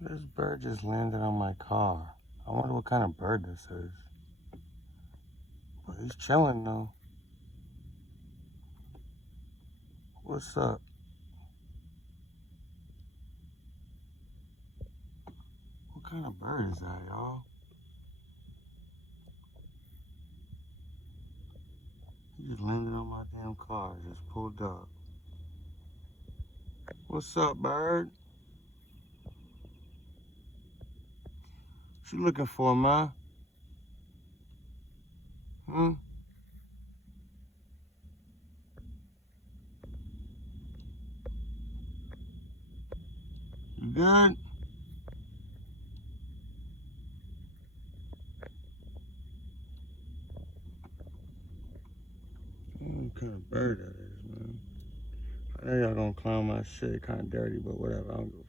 This bird just landed on my car. I wonder what kind of bird this is. But he's chilling though. What's up? What kind of bird is that, y'all? He just landed on my damn car. Just pulled up. What's up, bird? What you looking for, ma? Huh? You good? What kind of bird that is, man? I know y'all gonna clown my shit, kind of dirty, but whatever. I don't give a